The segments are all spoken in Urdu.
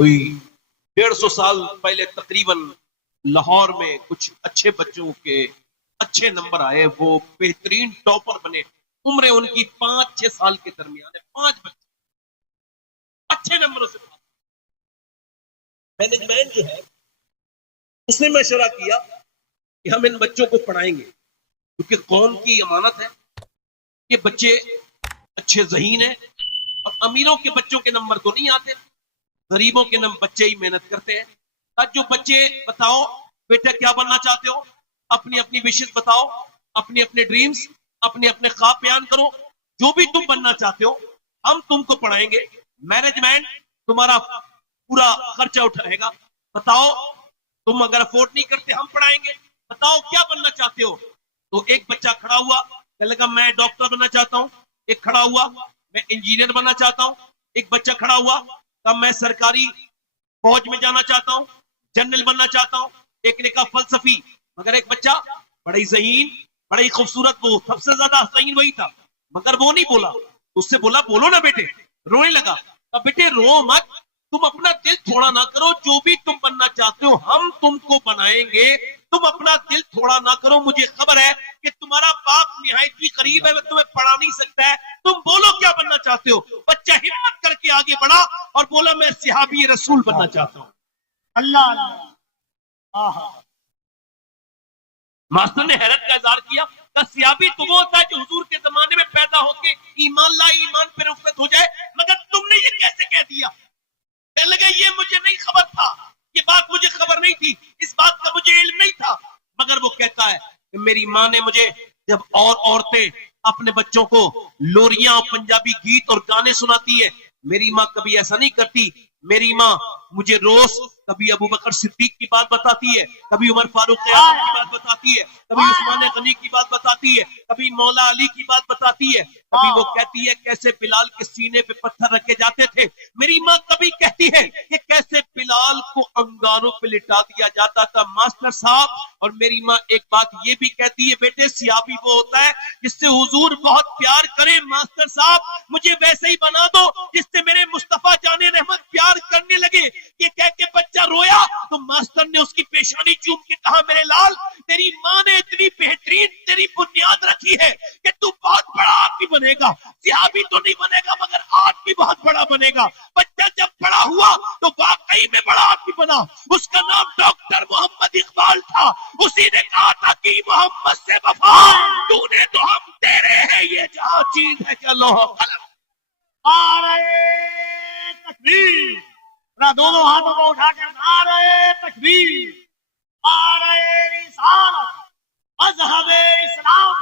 کوئی 150 سال پہلے تقریباً لاہور میں کچھ اچھے بچوں کے اچھے نمبر آئے، وہ بہترین ٹاپر بنے، عمریں ان کی 5-6 سال کے درمیان ہے، 5 بچے اچھے نمبروں سے پاس۔ مینجمنٹ جو ہے اس نے مشورہ کیا کہ ہم ان بچوں کو پڑھائیں گے کیونکہ قوم کی امانت ہے، یہ بچے اچھے ذہین ہیں، اور امیروں کے بچوں کے نمبر تو نہیں آتے، غریبوں کے بچے ہی محنت کرتے ہیں۔ آج جو بچے بتاؤ بیٹا کیا بننا چاہتے ہو، اپنی اپنی وشز بتاؤ، اپنی اپنے ڈریمز، اپنے اپنے خواب بیان کرو، جو بھی تم بننا چاہتے ہو ہم تم کو پڑھائیں گے، مینجمنٹ تمہارا پورا خرچہ اٹھائے گا، بتاؤ تم اگر افورڈ نہیں کرتے ہم پڑھائیں گے، بتاؤ کیا بننا چاہتے ہو۔ تو ایک بچہ کھڑا ہوا کہنے لگا میں ڈاکٹر بننا چاہتا ہوں، ایک کھڑا ہوا میں انجینئر بننا چاہتا ہوں، ایک بچہ کھڑا ہوا کہ میں سرکاری فوج میں جانا چاہتا ہوں، جنرل بننا چاہتا ہوں، ایک نے کہا فلسفی، مگر ایک بچہ بڑی ذہین بڑی خوبصورت، وہ سب سے زیادہ ذہین وہی تھا مگر وہ نہیں بولا، اس سے بولا بولو نا بیٹے، رونے لگا، اب بیٹے رو مت، تم اپنا دل تھوڑا نہ کرو، جو بھی تم بننا چاہتے ہو ہم تم کو بنائیں گے، تم اپنا دل تھوڑا نہ کرو، مجھے خبر ہے کہ تمہارا باپ نہایت ہی قریب ہے، وہ تمہیں پڑھا نہیں سکتا ہے، تم بولو کیا بننا چاہتے ہو۔ بچہ ہمت کر کے آگے بڑھا اور بولا میں صحابی رسول بننا چاہتا ہوں۔ اللہ اللہ، ماسٹر نے حیرت کا اظہار کیا کہ صحابی تو وہ ہوتا ہے جو حضور کے زمانے میں پیدا ہو کے ایمان لا ایمان پہ رخصت ہو جائے، مگر تم نے یہ کیسے کہہ دیا؟ کہنے لگا یہ مجھے نہیں خبر تھا، یہ بات مجھے خبر نہیں تھی، اس بات کا مجھے علم نہیں تھا، مگر وہ کہتا ہے کہ میری ماں نے مجھے جب اور عورتیں اپنے بچوں کو لوریاں اور پنجابی گیت اور گانے سناتی ہے، میری ماں کبھی ایسا نہیں کرتی، میری ماں مجھے روز کبھی ابو بکر صدیق کی بات بتاتی ہے، کبھی عمر فاروق اعظم کی بات بتاتی ہے، کبھی عثمان غنی کی بات بتاتی ہے، کبھی مولا علی کی بات بتاتی ہے، کبھی وہ کہتی ہے کیسے بلال کے سینے پہ پتھر رکھے جاتے تھے، میری ماں کبھی کہتی ہے کہ کیسے بلال کو انگاروں پہ لٹا دیا جاتا تھا ماسٹر صاحب، اور میری ماں ایک بات یہ بھی کہتی ہے بیٹے صحابی وہ ہوتا ہے جس سے حضور بہت پیار کرے، ماسٹر صاحب مجھے ویسے ہی بنا دو جس سے میرے مصطفیٰ جان رحمت پیار کرنے لگے۔ یہ کہہ کے بچہ رویا تو ماسٹر نے اس کی پیشانی چوم کے کہا میرے لال تیری ماں نے اتنی بہترین تیری بنیاد رکھی ہے کہ تو بہت بڑا آدمی بنے گا، صحابی تو نہیں بنے گا مگر آدمی بہت بڑا بنے گا۔ بچہ جب بڑا ہوا تو واقعی میں بڑا آدمی بنا، اس کا نام ڈاکٹر محمد اقبال تھا، اسی نے کہا تھا کہ محمد سے وفا تو نے تو ہم تیرے ہیں، یہ جہاں چیز ہے چلو قلم۔ نعرہ تکبیر، دونوں ہاتھوں کو اٹھا کر نعرہ تکبیر، نعرہ رسالت، مذہب اسلام،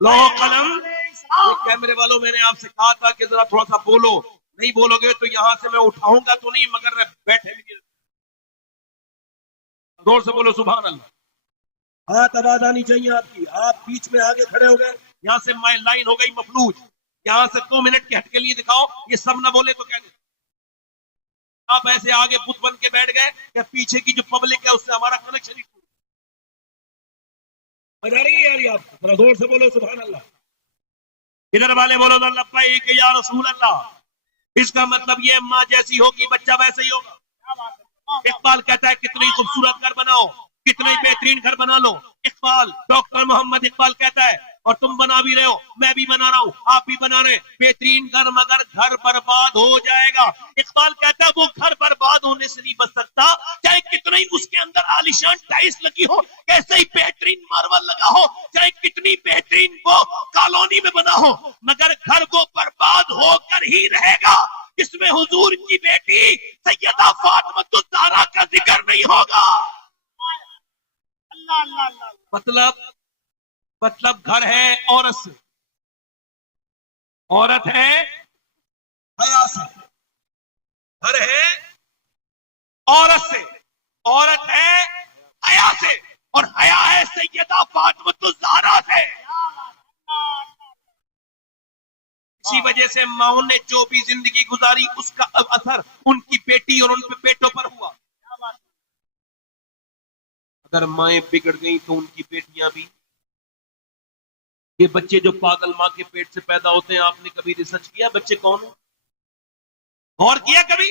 لو قلم۔ یہ کیمرے والوں میں نے آپ سے کہا تھا کہ ذرا تھوڑا سا بولو، نہیں بولو گے تو یہاں سے میں اٹھاؤں گا تو نہیں مگر بیٹھے بھی زور سے بولو سبحان اللہ۔ ہاتھ آواز آنی چاہیے آپ کی، آپ بیچ میں آگے کھڑے ہو گئے، یہاں سے لائن ہو گئی مفلوج، یہاں سے 2 منٹ کے ہٹ کے لیے دکھاؤ، یہ سب نہ بولے تو کیا دیں؟ آپ ایسے آگے بت بن کے بیٹھ گئے کہ پیچھے کی جو پبلک ہے اس سے ہمارا کنیکشن ہی ٹوٹ گیا۔ رہی ہے یار، آپ ذرا زور سے بولو سبحان اللہ۔ ادھر والے بولو لبیک یا رسول اللہ، اس کا مطلب یہ ماں جیسی ہوگی بچہ ویسے ہی ہوگا۔ اقبال کہتا ہے کتنی خوبصورت گھر بناؤ، کتنے بہترین گھر بنا لو، اقبال ڈاکٹر محمد اقبال کہتا ہے، اور تم بنا بھی رہے ہو میں بھی بنا رہا ہوں آپ بھی بنا رہے ہیں، بہترین گھر مگر گھر برباد ہو جائے گا۔ اقبال کہتا ہے وہ گھر برباد ہونے سے نہیں بچ سکتا، چاہے کتنا ہی اس کے اندر عالیشان ٹائلس لگی ہو، کیسے ہی بہترین ماربل لگا ہو، چاہے کتنی بہترین وہ کالونی میں بنا ہو، مگر گھر وہ برباد ہو کر ہی رہے گا جس میں حضور کی بیٹی سیدہ فاطمہ الزہرا کا ذکر نہیں ہوگا۔ اللہ اللہ اللہ، مطلب گھر ہے عورت سے، عورت ہے حیا سے، گھر ہے عورت سے، عورت ہے حیا سے، اور حیا ہے سیدہ فاطمہ الزہرا سے۔ اسی وجہ سے ماؤں نے جو بھی زندگی گزاری اس کا اثر ان کی بیٹی اور ان کے بیٹوں پر ہوا۔ اگر مائیں بگڑ گئیں تو ان کی بیٹیاں بھی۔ یہ بچے جو پاگل ماں کے پیٹ سے پیدا ہوتے ہیں، آپ نے کبھی ریسرچ کیا بچے کون ہیں؟ غور کیا کبھی؟